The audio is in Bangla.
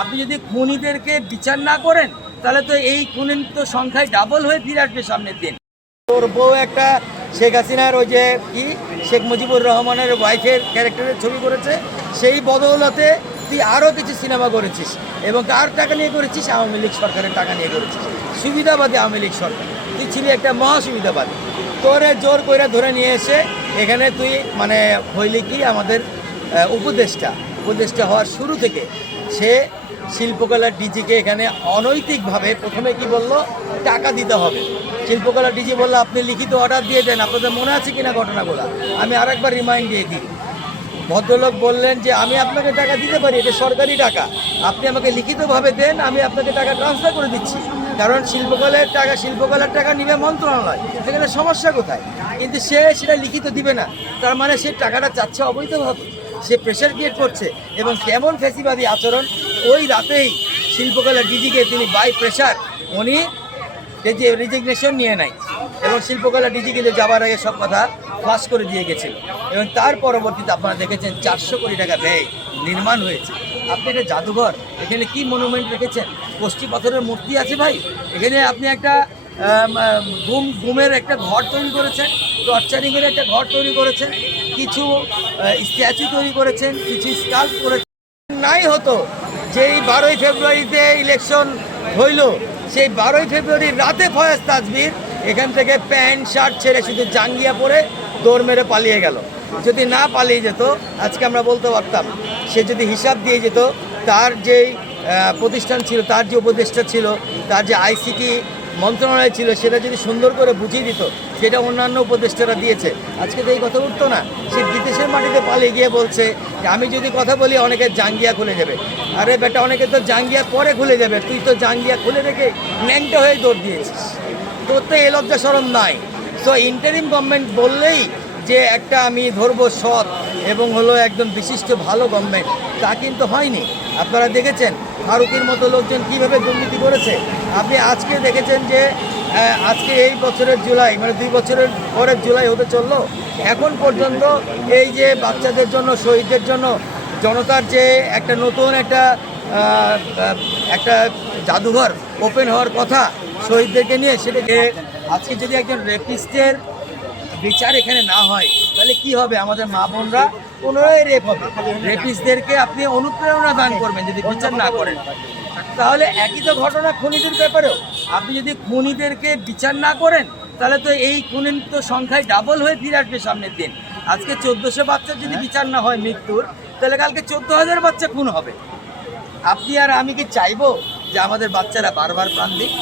আপনি যদি খুনিদেরকে বিচার না করেন তাহলে তো এই খুনের তো সংখ্যায় ডাবল হয়ে ফিরে আসবে সামনের দিন। তোর বউ একটা শেখ হাসিনার ওই যে কি শেখ মুজিবুর রহমানের ওয়াইফের ক্যারেক্টারের ছবি করেছে, সেই বদৌলতে তুই আরও কিছু সিনেমা করেছিস এবং কার টাকা নিয়ে করেছিস? আওয়ামী লীগ সরকারের টাকা নিয়ে করেছিস, সুবিধাবাদী আওয়ামী লীগ সরকার। তুই ছিলি একটা মহাসুবিধাবাদী। তোরে জোর করে ধরে নিয়ে এসে এখানে তুই মানে হইলি কি আমাদের উপদেষ্টা হওয়ার শুরু থেকে সে শিল্পকলার ডিজিকে এখানে অনৈতিকভাবে প্রথমে কি বলল, টাকা দিতে হবে। শিল্পকলার ডিজি বললো আপনি লিখিত অর্ডার দিয়ে দেন, আপনাদের মনে আছে কিনা ঘটনাগুলো আমি আরেকবার রিমাইন্ড দিয়ে দিই। ভদ্রলোক বললেন যে আমি আপনাকে টাকা দিতে পারি, এটা সরকারি টাকা, আপনি আমাকে লিখিতভাবে দেন, আমি আপনাকে টাকা ট্রান্সফার করে দিচ্ছি। কারণ শিল্পকলার টাকা নিবে মন্ত্রণালয়, এখানে সমস্যা কোথায়? কিন্তু সে সেটা লিখিত দিবে না, তার মানে সে টাকাটা চাচ্ছে অবৈধভাবে, সে প্রেশার ক্রিয়েট করছে। এবং কেমন ফ্যাসিবাদী আচরণ, ওই রাতেই শিল্পকলার ডিজিকে তিনি বাই প্রেশার উনি রিজিগনেশন নিয়ে নেয় এবং শিল্পকলা ডিজি কিন্তু যাবার আগে সব কথা ফাঁস করে দিয়ে গেছিল। এবং তার পরবর্তীতে আপনারা দেখেছেন 400 কোটি টাকা ব্যয় নির্মাণ হয়েছে। আপনি একটা জাদুঘর, এখানে কি মনুমেন্ট রেখেছেন? কষ্টি পাথরের মূর্তি আছে ভাই, এখানে আপনি একটা গুমের একটা ঘর তৈরি করেছেন, টর্চারিংয়ের একটা ঘর তৈরি করেছেন, কিছু স্ট্যাচু তৈরি করেছেন, কিছু স্কাল্প করেছেন। নাই হতো যেই 12ই ফেব্রুয়ারিতে ইলেকশন হইল, সেই 12ই ফেব্রুয়ারির রাতে ফয়েজ তাজবীর এখান থেকে প্যান্ট শার্ট ছেড়ে শুধু জাঙ্গিয়া পরে দৌড় মেরে পালিয়ে গেল। যদি না পালিয়ে যেত আজকে আমরা বলতে পারতাম, সে যদি হিসাব দিয়ে যেত, তার যেই প্রতিষ্ঠান ছিল, তার যে উপদেষ্টা ছিল, তার যে আইসিটি মন্ত্রণালয় ছিল, সেটা যদি সুন্দর করে বুঝিয়ে দিত, সেটা অন্যান্য উপদেষ্টারা দিয়েছে, আজকে তো এই কথা উঠতো না। সে বিদেশের মাটিতে পালিয়ে গিয়ে বলছে যে আমি যদি কথা বলি অনেকের জাঙ্গিয়া খুলে যাবে। আরে বেটা, অনেকে তো জাঙ্গিয়া পরে খুলে যাবে, তুই তো জাঙ্গিয়া খুলে রেখে ন্যাংটা হয়ে দৌড় দিয়েছিস। তোর তো এ লজ্জা শরম নাই। সো ইন্টারিম গভর্নমেন্ট বললেই যে একটা আমি ধরবো সৎ এবং হলো একদম বিশিষ্ট ভালো গভর্নমেন্ট, তা কিন্তু হয়নি। আপনারা দেখেছেন ফারুকের মতো লোকজন কীভাবে দুর্নীতি করেছে। আপনি আজকে দেখেছেন যে আজকে এই বছরের জুলাই, মানে 2 বছরের পরের জুলাই হতে চললো, এখন পর্যন্ত এই যে বাচ্চাদের জন্য, শহীদদের জন্য জনতার যে একটা নতুন একটা জাদুঘর ওপেন হওয়ার কথা শহীদদেরকে নিয়ে, সেটাকে আজকে যদি একজন রেপিস্টের বিচার এখানে না হয় তাহলে কি হবে? আমাদের মা বোনরা পুনরায় রেপ হবে। রেপিস্টদেরকে আপনি অনুপ্রেরণা দান করবেন যদি বিচার না করেন, তাহলে একই তো ঘটনা খুনিদের ব্যাপারেও। আপনি যদি খুনিদেরকে বিচার না করেন তাহলে তো এই খুনের তো সংখ্যায় ডাবল হয়ে ফিরে আসবে সামনের দিন। আজকে 1400 বাচ্চার যদি বিচার না হয় মৃত্যুর, তাহলে কালকে 14,000 বাচ্চা খুন হবে। আপনি আর আমি কি চাইবো যে আমাদের বাচ্চারা বারবার প্রাণ দিক?